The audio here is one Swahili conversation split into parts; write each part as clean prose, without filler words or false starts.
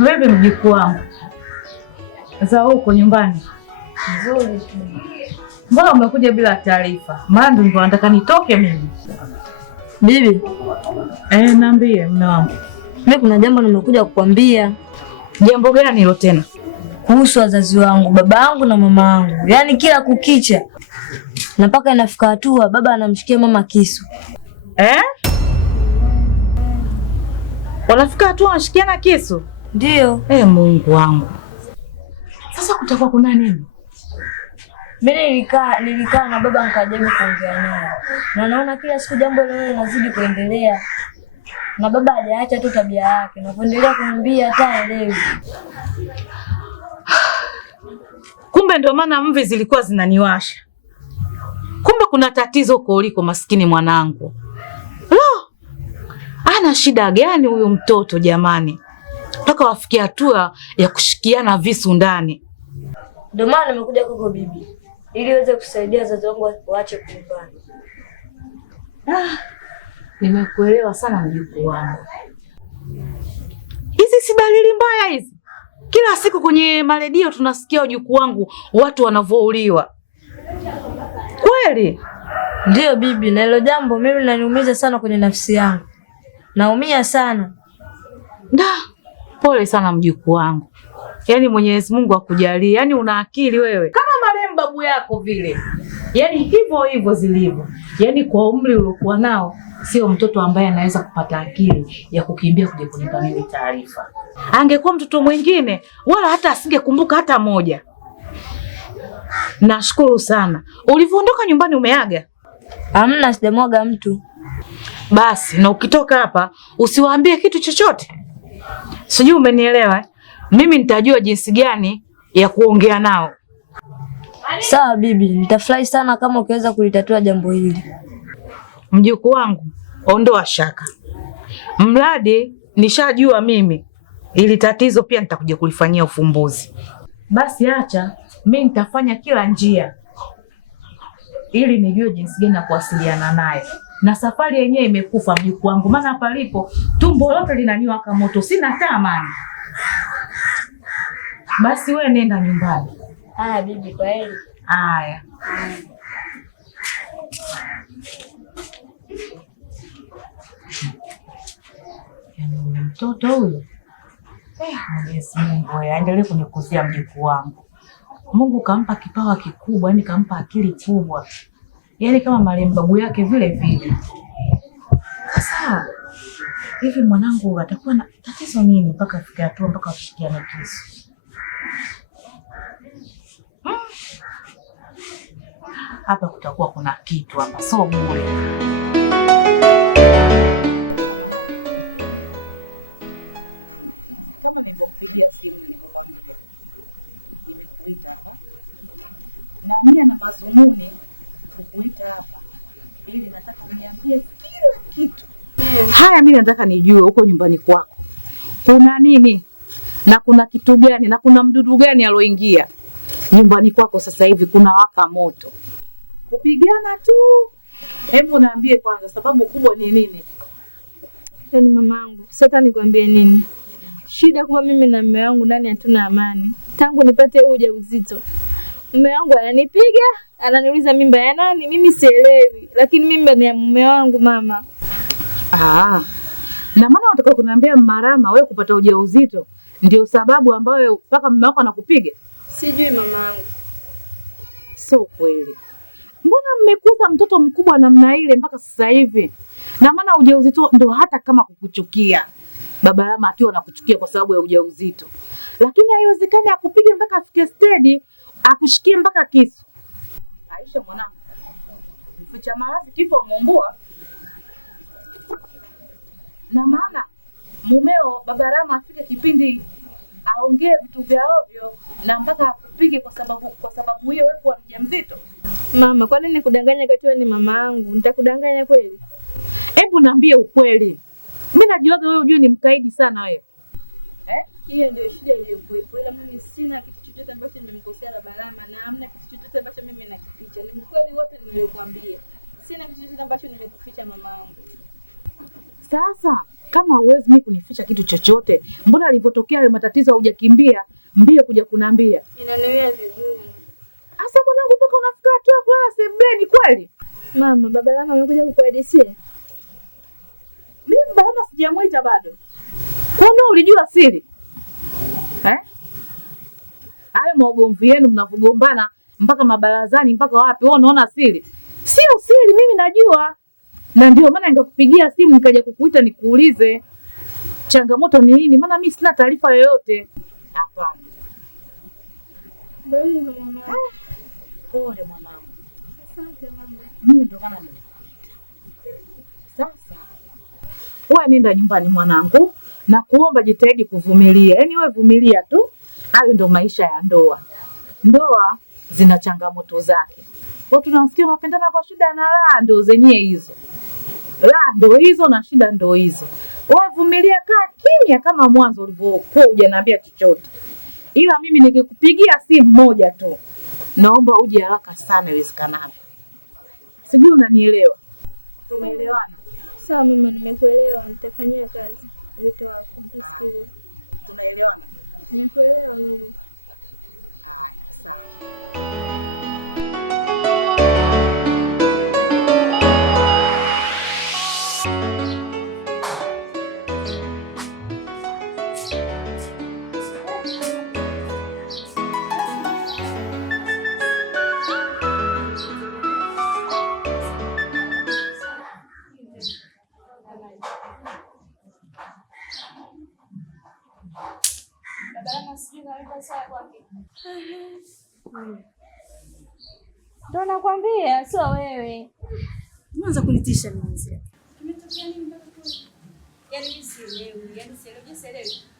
Wewe mjukuu wangu. Sasa huko nyumbani? Nzuri tu. Mbona umekuja bila taarifa? Maana ndio nataka nitoke mimi. Bibi. Niambie mume wangu. Mimi kuna jambo nimekuja kukwambia. Jambo gani hilo tena? Kuhusu wazazi wangu, baba yangu na mama yangu. Yaani kila kukicha na mpaka inafika hatua baba anamshikia mama kisu. Wanafika hatua wanashikiana kisu? Ndio. Mungu wangu. Sasa kutakuwa kuna nini? Mimi nilikaa na baba nikajaribu kuongea naye. Na naona kila siku jambo lile linazidi kuendelea. Na baba hajaacha tu tabia yake. Na kuendelea kumwambia hata elewi. Kumbe ndio maana mvi zilikuwa zinaniwasha. Kumbe kuna tatizo huko uliko, maskini mwanangu. Ana shida gani huyu mtoto jamani? Mpaka wafikia hatua ya kushikiana visu ndani. Ndio maana nimekuja kwako bibi, ili uweze kusaidia wazazi wangu waache kumbana. Nimekuelewa sana mjukuu wangu. Hizi si dalili mbaya hizi? Kila siku kwenye maredio tunasikia wajukuu wangu watu wanavouliwa. Kweli? Ndio bibi, na hilo jambo mimi linaniumiza sana kwenye nafsi yangu. Naumia sana. Pole sana mjukuu wangu. Yaani Mwenyezi Mungu akujalie. Yaani una akili wewe. Kama marehemu babu yako vile. Yaani hivyo hivyo zilivyo. Yaani kwa umri uliokuwa nao sio mtoto ambaye anaweza kupata akili ya kukimbia kuja kunipa mimi taarifa. Angekuwa mtoto mwingine wala hata asingekumbuka hata moja. Nashukuru sana. Ulivyoondoka nyumbani umeaga? Hamna, sijamwaga mtu. Basi na ukitoka hapa usiwaambie kitu chochote. Sijui umenielewa? Mimi nitajua jinsi gani ya kuongea nao. Sawa bibi, nitafurahi sana kama ukiweza kulitatua jambo hili. Mjukuu wangu, ondoa shaka. Mradi nishajua mimi ili tatizo pia nitakuja kulifanyia ufumbuzi. Basi acha, mimi nitafanya kila njia ili nijue jinsi gani ya kuwasiliana naye. Na safari yenyewe imekufa mjukuu wangu, maana hapa lipo tumbo lote linaniwaka moto, sina hata amani. Basi wewe nenda nyumbani. Haya bibi, kwa heri. Haya. Yaani mtoto huyu. Mwenyezi Mungu aendelee kunikuzia mjukuu wangu. Mungu kampa kipawa kikubwa, yani kampa akili kubwa. Yaani kama marehemu babu yake vile vile. Sasa hivi mwanangu atakuwa na tatizo nini mpaka afike hatua mpaka kushikiana kisu? Hapa kutakuwa kuna kitu hapa, sio bure. Kama nilivyokupigia simu nilivyokuambia, nimekuita hapa na nia na mazumuni kukuita hapa ili nataka niambie kila kitu. Haya, mimi nataka nijue huko nyumbani kwako kuna nini na kuna kitu gani na kuna mdudu gani aloingia nyumbani kwako sasa hivi kuna waka moto. Kupigana tu. Hebu naambie kwanza sababu kubwa ni nini? Yaani mamangu, sasa nikwambie nini? Shida kubwa mimi na mume wangu ndani hatuna amani. Tangu nipate ujauzito. Mume wangu ananipiga, ananiuliza mimba ya nani? Mimi sielewi, lakini mimba ni ya mume wangu mama. Na maana unataka kuniambia Marama wewe kupata ujauzito ndio sababu ambayo mpaka mume wako anakupiga? Sijui mamangu. Sio kweli. Mbona mmekuza mtoto mkubwa namna ile mpaka sasa hivi? Na maana ujauzito ndio hata kama kukuchukia. Baba Rama akiwa anakuchukia kwa sababu ya ujauzito. Lakini haiwezekani akupige mpaka afike stage akushikie mpaka kisu. Aisha mwanangu. Mficha maradhi kifo muumbua. Na maana mumeo Baba Rama afike kipindi aongee vitu vya ovyo na mpaka akupige kwa sababu hiyo wewe kuwa mjamzito. Mama, kwa nini kudanganya kati wewe ni mama yangu? Nitakudanganya kweli? Hebu niambie ukweli. Mimi najuaga wewe unajua ni mkaidi sana wewe. Hiyo ndio shida iliyokuwepo. Ila mimi sina kitu chochote ambacho nimemkosea Baba Rama na hamna kitu chochote ambacho mimi nakificha. Ni kweli wote niliyokuambia. Sina kitu chochote ambacho nimekuficha mama yangu. Sasa Kama huwezi mimi kunificha kitu chochote, mbona alipotokea hayo matatizo hujakimbia mbio kuja kuniambia? Inaniwia vigumu. Asa mwanangu, mpaka unafika tu kulala sebuleni kweli? Mama, baba Lama amekuja kukuhadithia? Mimi baba Lama sijamuita bado. Kwa nini ulijua siri? Hayo maugomvi yenu mnavogombana mpaka mabarazani mpaka wapi, wewe unaona siri? Sio siri, mimi najua. Na ndio maana nikakupigia simu nikaja kukuita nikuulize changamoto ni nini, maana mimi sina taarifa yoyote. Hapana. Ndio mama. Pole mwanangu. Asante mama. Mimi ndo maana nimekuita. Sasa wewe nenda nyumbani mwanangu, na kuomba jitahidi kuvumilia. Yaani wewe vumilia tu. Hayo ndo maisha ya ndoa. Ndoa zina changamoto zake. Watu tunasikia wanapendana kwa shida na raha, ndo zenyewe hizo. Raha ndo hizo na shida ndo hizo. Wewe vumilia, kaa kimya kama mwanzo ulivyokuwa hujaniambia chochote. Ila mimi nikikupigia simu moja tu, naomba uje haraka sana iwezekanavyo. Sijui unanielewa? Tumeelewana? Sawa mama, nimekuelewa. Nitafanyia kazi wito wako. Nitasikiliza. Tunaelewana? Nimekuelewa mama. Haya, sawa. Ndio nakwambia, sio wewe. Unaanza kunitisha mimi mzee. Kimetokea nini mpaka tu? Yaani mimi sielewi.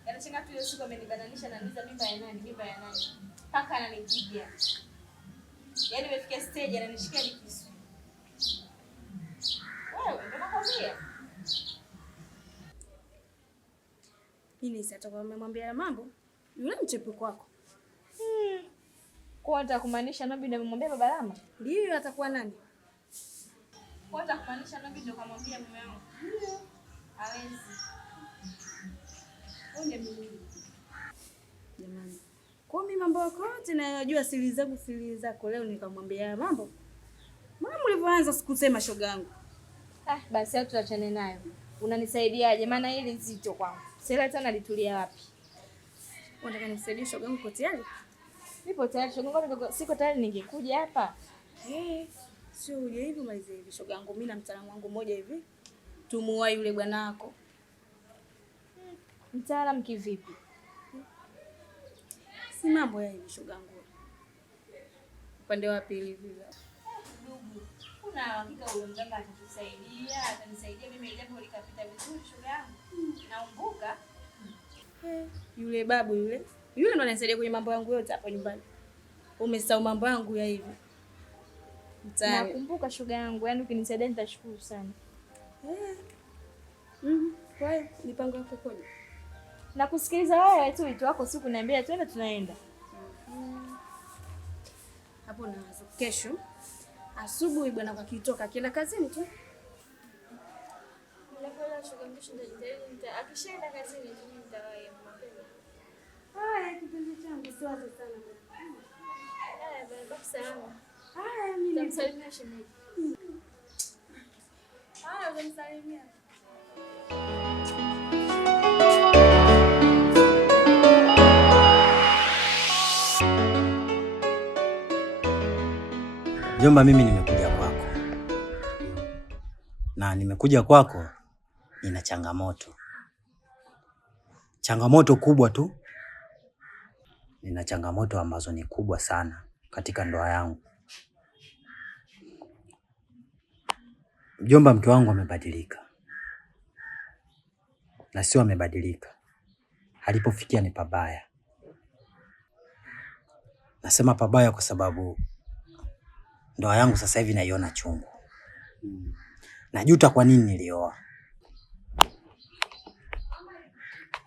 Yaani chenga tu ile siku amenibananisha na niza mimba ya nani? Paka ananipigia. Yaani imefikia stage ananishikia kisu. Wewe ndio nakwambia. Mimi sasa atakwambia mambo. Yule mchepuko wako. Kwa atakumaanisha Nobi ndio amemwambia baba Lama? Ndio, atakuwa nani? Kwa atakumaanisha Nobi ndio kamwambia mume wangu. Ndio. Hawezi. Wewe mimi. Jamani. Kwa mimi mambo yako yote najua siri zako, leo nikamwambia mambo. Mama ulivyoanza sikusema shoga yangu. Basi au tuachane nayo. Unanisaidiaje? Maana hili zito kwangu. Sasa tena litulia wapi? Unataka nisaidie shoga yangu, uko tayari? Nipo tayari shoga yangu, siko tayari ningekuja hapa. Sio uje hivi malize hivi shoga yangu, mimi na mtaalamu wangu mmoja hivi. Tumuoa yule bwana wako. Mtaalamu kivipi? Si mambo ya hivi shoga yangu. Upande wa pili hivi. Ndugu, kuna hakika huyo mganga atanisaidia mimi jambo likapita vizuri shoga yangu. Naumbuka. Yule babu yule ndo ananisaidia kwenye mambo yangu yote hapa nyumbani. Umesahau mambo yangu ya hivi. Nakumbuka shoga yangu, yaani ukinisaidia nitashukuru sana. Kwa hiyo mipango yako koje? Na kusikiliza wewe tu wito wako, siku niambia twende tunaenda. Hapo na kesho asubuhi bwana kwa kitoka kila kazini tu. Nilikuwa shoga yangu akishaenda kazini nitawahi mapema. Haya kipenzi changu siwaze sana. Basi salama. Mimi namsalimia shemeji. Unamsalimia. Jomba, mimi nimekuja kwako. Na nimekuja kwako nina changamoto. Changamoto kubwa tu. Nina changamoto ambazo ni kubwa sana katika ndoa yangu. Jomba, mke wangu amebadilika. Na sio amebadilika, alipofikia ni pabaya. Nasema pabaya kwa sababu ndoa yangu sasa hivi naiona chungu. Najuta kwa nini nilioa.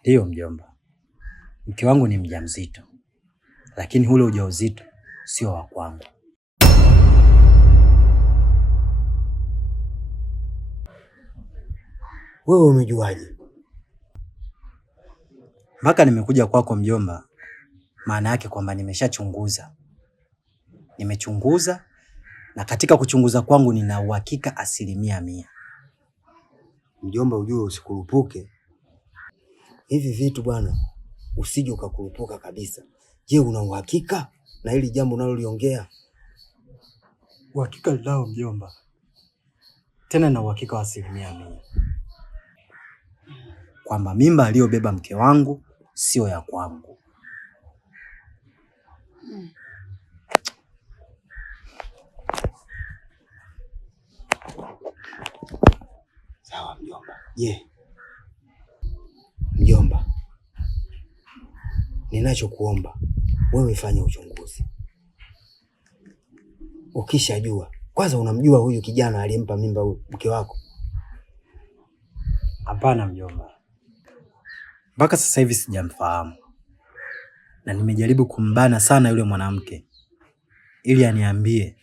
Ndio mjomba, mke wangu ni mjamzito, lakini ule ujauzito sio wa kwangu. Wewe umejuaje? Mpaka nimekuja kwako mjomba, maana yake kwamba nimeshachunguza. Nimechunguza na katika kuchunguza kwangu nina uhakika 100%. Mjomba, ujue usikurupuke hivi vitu bwana, usije ukakurupuka kabisa. Je, una uhakika na hili jambo unaloliongea? Uhakika nao mjomba, tena na uhakika wa 100%, kwamba mimba aliyobeba mke wangu sio ya kwangu. Sawa mjomba. Je, mjomba, ninachokuomba wewe fanya uchunguzi. Ukishajua, kwanza unamjua huyu kijana aliyempa mimba mke wako? Hapana mjomba, mpaka sasa hivi sijamfahamu, na nimejaribu kumbana sana yule mwanamke ili aniambie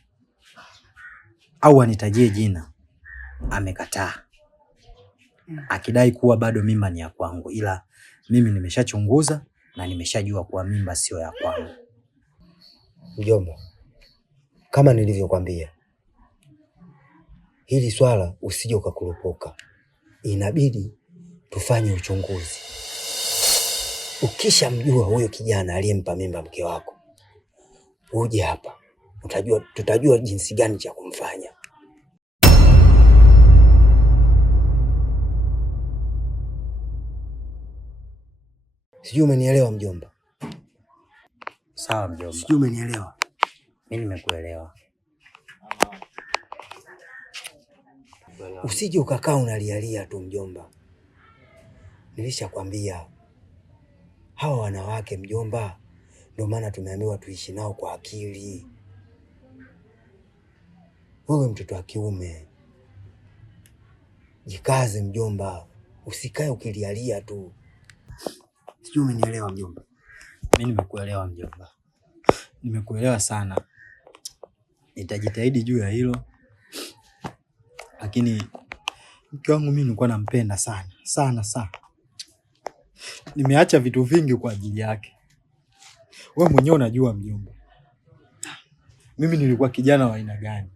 au anitajie jina. Amekataa, akidai kuwa bado mimba ni ya kwangu, ila mimi nimeshachunguza na nimeshajua kuwa mimba sio ya kwangu. Mjomba, kama nilivyokuambia, hili swala usije ukakurupuka. Inabidi tufanye uchunguzi. Ukishamjua huyo kijana aliyempa mimba mke wako, uje hapa, tutajua jinsi gani cha kumfanya. Sijui umenielewa mjomba? Sawa mjomba. Sijui umenielewa? Mimi nimekuelewa. Usije ukakaa unalialia tu mjomba. Nilishakwambia hawa wanawake mjomba, ndio maana tumeambiwa tuishi nao kwa akili. Wewe mtoto wa kiume, jikaze mjomba, usikae ukilialia tu. Sijui umenielewa mjomba? Mimi nimekuelewa mjomba. Nimekuelewa sana. Nitajitahidi juu ya hilo. Lakini mke wangu mimi nilikuwa nampenda sana. Sana. Nimeacha vitu vingi kwa ajili yake. Wewe mwenyewe unajua mjomba, mimi nilikuwa kijana wa aina gani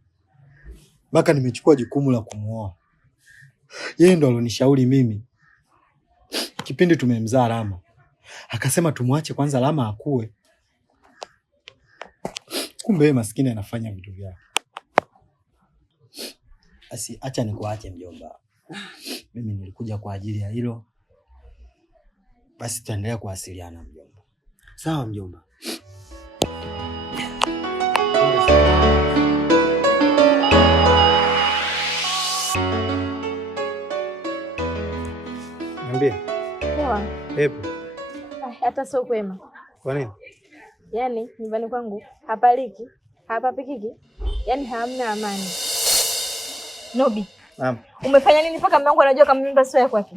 mpaka nimechukua jukumu la kumuoa. Yeye ndo alonishauri mimi kipindi tumemzaa Rama, akasema tumwache kwanza Rama akue. Kumbe yeye maskini anafanya vitu vyake. Basi acha nikuache mjomba, mimi nilikuja kwa ajili ya hilo. Basi tutaendelea kuwasiliana mjomba. Sawa mjomba. Niambie. Poa. Hebu. Hata sio kwema. Kwa nini? Yaani nyumbani kwangu hapaliki, hapapikiki, yaani hamna amani. Nobi. Naam. Umefanya nini mpaka mume wangu anajua kama mimba sio ya kwake?